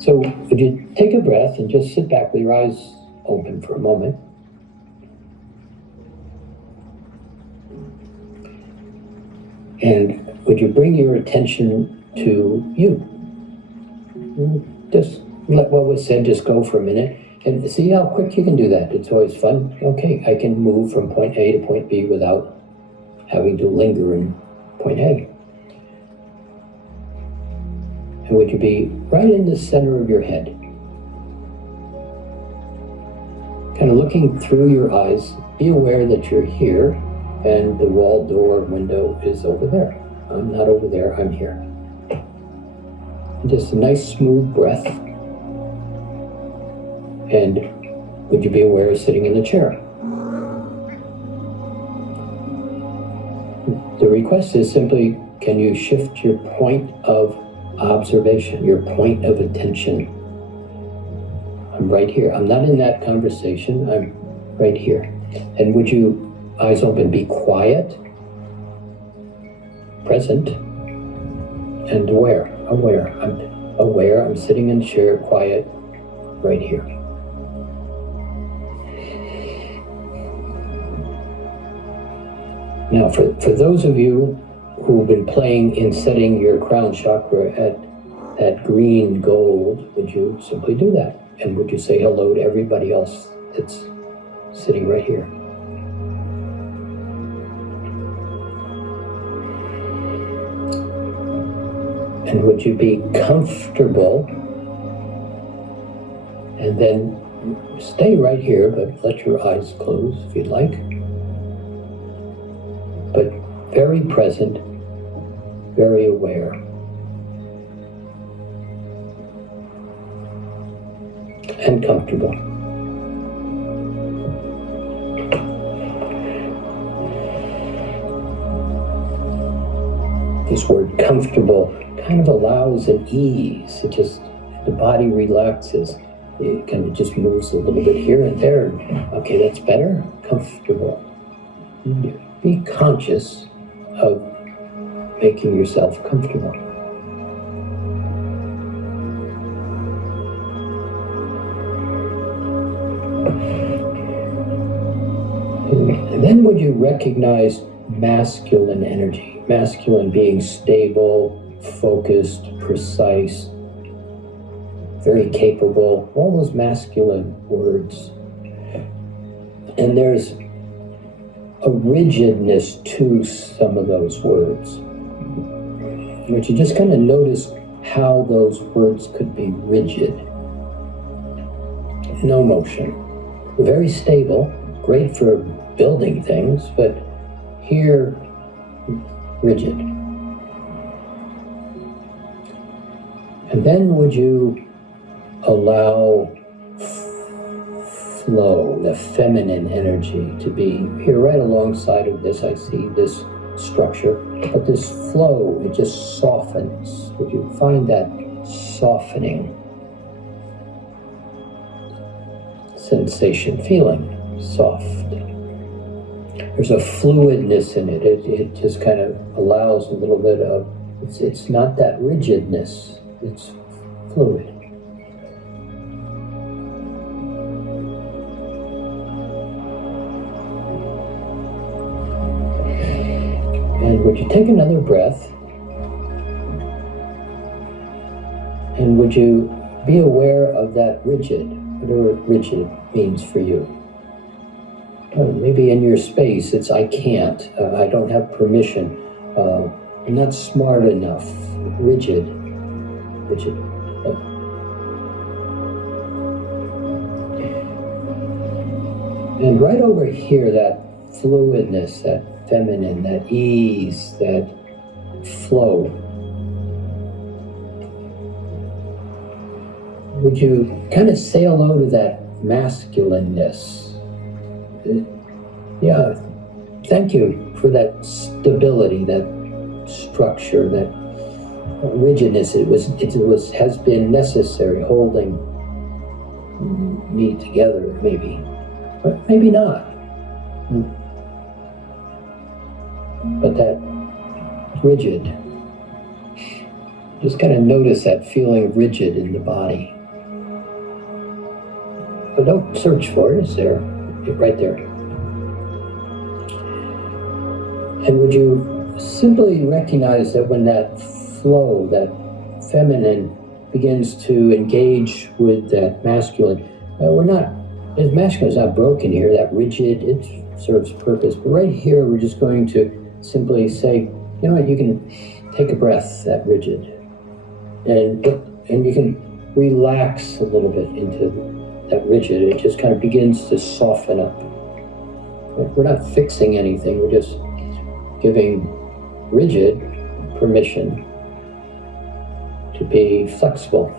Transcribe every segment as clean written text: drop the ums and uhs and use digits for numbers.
So would you take a breath and just sit back with your eyes open for a moment? And would you bring your attention to you? Just let what was said just go for a minute and see how quick you can do that. It's always fun. Okay, I can move from point A to point B without having to linger in point A. And would you be right in the center of your head? Kind of looking through your eyes, be aware that you're here and the wall, door, window is over there. I'm not over there, I'm here. And just a nice smooth breath. And would you be aware of sitting in the chair? The request is simply, can you shift your point of observation, your point of attention? I'm right here. I'm not in that conversation. I'm right here. And would you, eyes open, be quiet, present, and aware. I'm aware. I'm sitting in a chair, quiet, right here. Now, for those of you who've been playing in setting your crown chakra at that green gold, would you simply do that? And would you say hello to everybody else that's sitting right here? And would you be comfortable? And then stay right here, but let your eyes close if you'd like. But very present, very aware. And comfortable. This word comfortable kind of allows an ease. It just, the body relaxes. It kind of just moves a little bit here and there. Okay, that's better. Comfortable. Be conscious of making yourself comfortable. And then would you recognize masculine energy? Masculine being stable, focused, precise, very capable, all those masculine words. And there's a rigidness to some of those words. But you just kind of notice how those words could be rigid. No motion. Very stable, great for building things, but here, rigid. And then would you allow flow, the feminine energy, to be here right alongside of this? I see this structure, but this flow, it just softens. Would you find that softening sensation, feeling soft? There's a fluidness in it. It just kind of allows a little bit of, it's not that rigidness, it's fluid. And would you take another breath? And would you be aware of that rigid, whatever rigid means for you? Maybe in your space, it's I can't, I don't have permission, I'm not smart enough, rigid. And right over here, that fluidness, that feminine, that ease, that flow. Would you kind of say hello to that masculineness? Yeah, thank you for that stability, that structure, that rigidness. It has been necessary, holding me together, maybe, but maybe not. But that rigid, Just kind of notice that feeling rigid in the body. But don't search for it, it's there, right there. And would you simply recognize that when that flow, that feminine, begins to engage with that masculine, the masculine is not broken here, that rigid, it serves purpose. But right here, we're just going to simply say, you know what, you can take a breath, that rigid, and you can relax a little bit into that rigid. It just kind of begins to soften up. We're not fixing anything, we're just giving rigid permission to be flexible.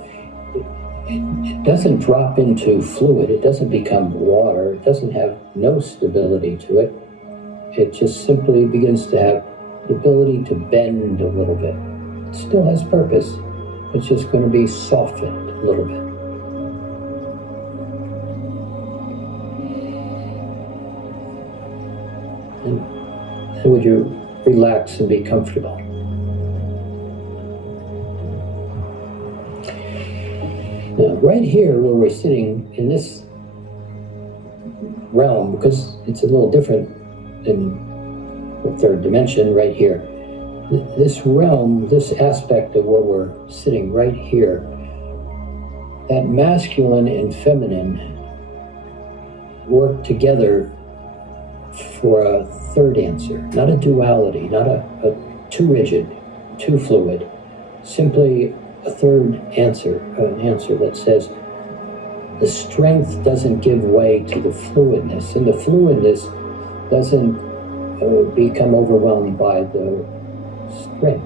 It doesn't drop into fluid, it doesn't become water, it doesn't have no stability to it. It just simply begins to have the ability to bend a little bit. It still has purpose, it's just going to be softened a little bit. And would you relax and be comfortable? Now, right here where we're sitting in this realm, because it's a little different than the third dimension right here, this realm, this aspect of where we're sitting right here, that masculine and feminine work together for a third answer, not a duality, not a too rigid, too fluid, simply a third answer, an answer that says the strength doesn't give way to the fluidness, and the fluidness doesn't become overwhelmed by the strength.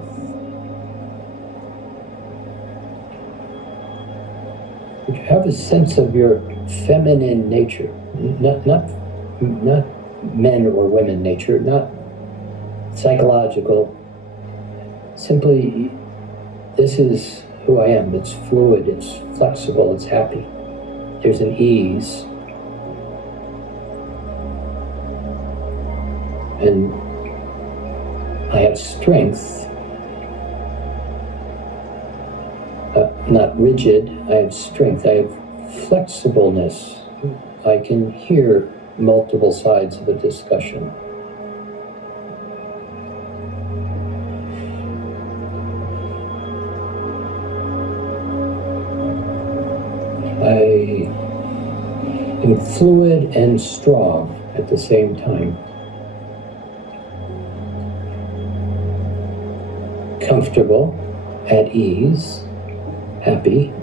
Would you have a sense of your feminine nature, not men or women nature, not psychological, simply this is who I am. It's fluid, it's flexible, it's happy. There's an ease. And I have strength, not rigid, I have strength, I have flexibleness. I can hear multiple sides of a discussion. I am fluid and strong at the same time. Comfortable, at ease, happy.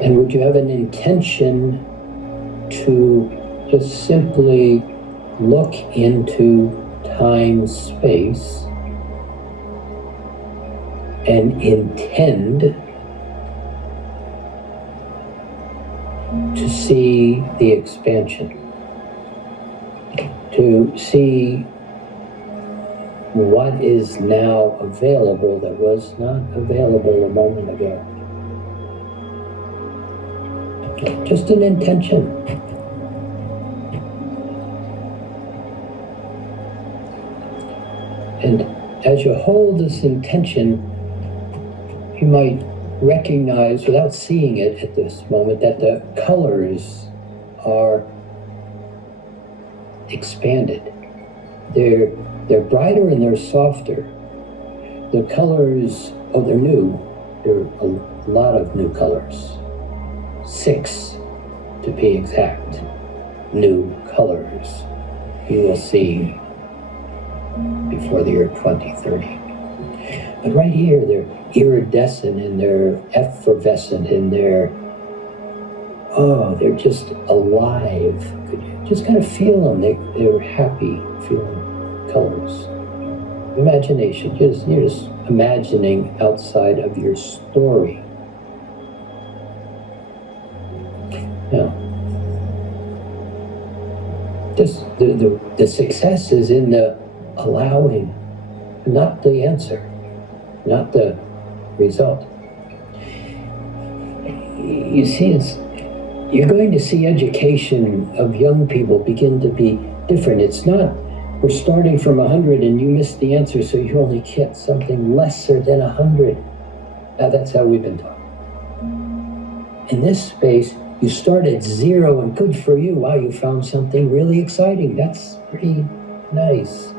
And would you have an intention to just simply look into time, space, and intend to see the expansion, to see what is now available that was not available a moment ago. Just an intention. And as you hold this intention, you might recognize, without seeing it at this moment, that the colors are expanded. They're brighter and they're softer. The colors, they're new. There are a lot of new colors. 6, to be exact, new colors you will see before the year 2030. But right here, they're iridescent and they're effervescent and they're just alive. Could you just kind of feel them? They're happy feeling colors. Imagination, you're just imagining outside of your story. Now, just the success is in the allowing, not the answer, not the result. You see, you're going to see education of young people begin to be different. It's not We're starting from 100 and you missed the answer, so you only get something lesser than 100. Now that's how we've been taught. In this space, you start at 0 and good for you. Wow, you found something really exciting. That's pretty nice.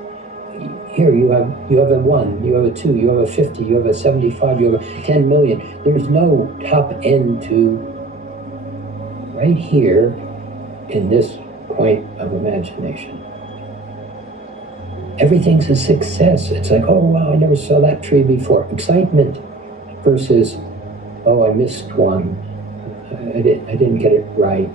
Here you have a 1, you have a 2, you have a 50, you have a 75, you have a 10 million. There's no top end to right here in this point of imagination. Everything's a success. It's like, oh wow, I never saw that tree before. Excitement versus, oh, I missed one. I didn't get it right.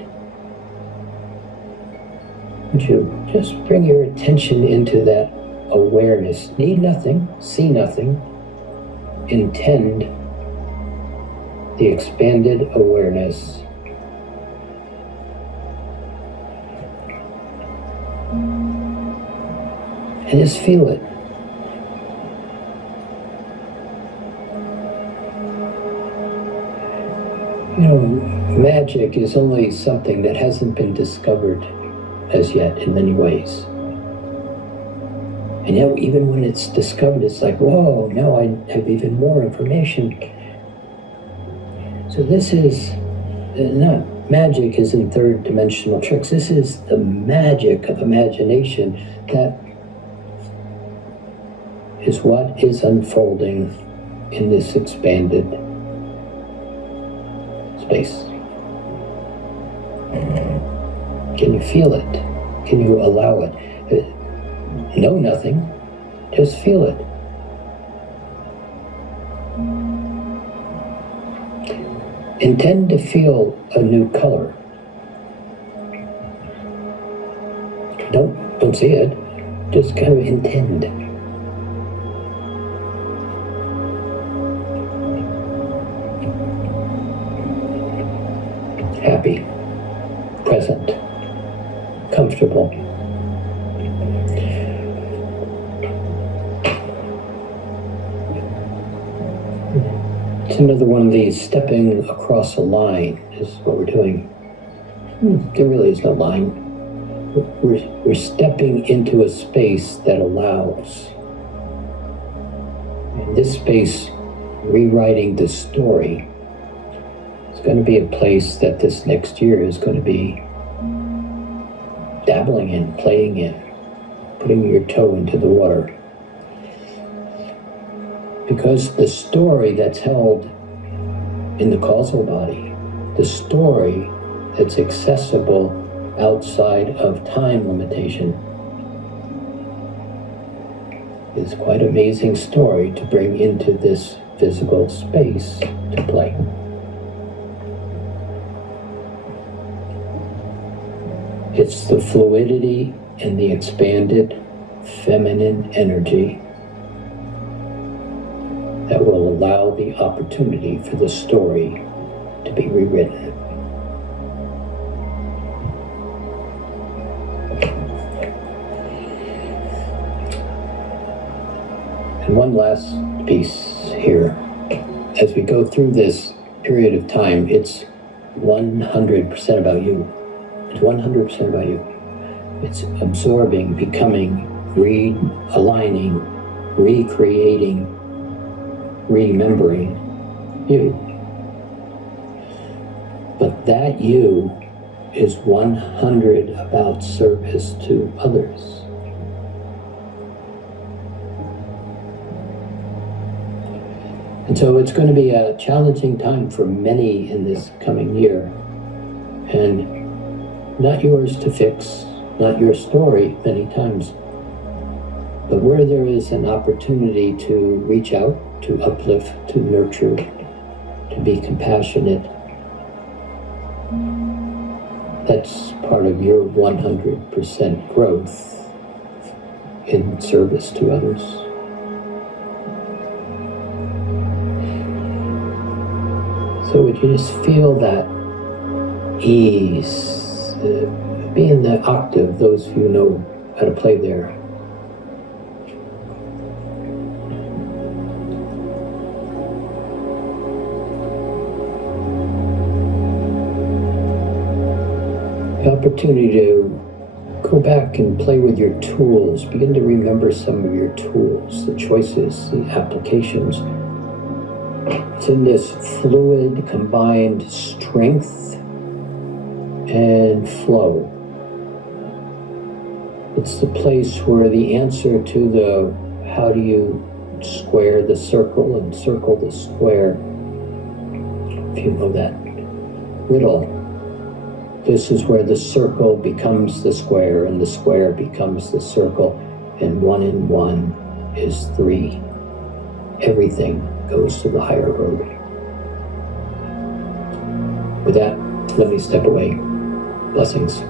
Would you just bring your attention into that awareness? Need nothing, see nothing. Intend the expanded awareness. And just feel it. You know, magic is only something that hasn't been discovered as yet in many ways. And yet, even when it's discovered, it's like, whoa, now I have even more information. So this is not magic is in third dimensional tricks. This is the magic of imagination that is what is unfolding in this expanded space. Can you feel it? Can you allow it? Know nothing, just feel it. Intend to feel a new color. Don't see it, just kind of intend. Happy, present, comfortable. It's another one of these, stepping across a line is what we're doing. There really is no line. We're stepping into a space that allows. In this space, rewriting the story. It's going to be a place that this next year is going to be dabbling in, playing in, putting your toe into the water. Because the story that's held in the causal body, the story that's accessible outside of time limitation, is quite an amazing story to bring into this physical space to play. It's the fluidity and the expanded feminine energy that will allow the opportunity for the story to be rewritten. And one last piece here. As we go through this period of time, it's 100% about you. It's 100% about you. It's absorbing, becoming, realigning, recreating, remembering you. But that you is 100 about service to others. And so it's going to be a challenging time for many in this coming year. And not yours to fix, not your story many times, but where there is an opportunity to reach out, to uplift, to nurture, to be compassionate, that's part of your 100% growth in service to others. So would you just feel that ease, be in the octave, those of you who know how to play there. The opportunity to Go back and play with your tools. Begin to remember some of your tools, the choices, the applications. It's in this fluid, combined strength and flow. It's the place where the answer to the how do you square the circle and circle the square, if you know that riddle, this is where the circle becomes the square and the square becomes the circle, and 1 and 1 is 3. Everything goes to the higher road. With that, let me step away. Blessings.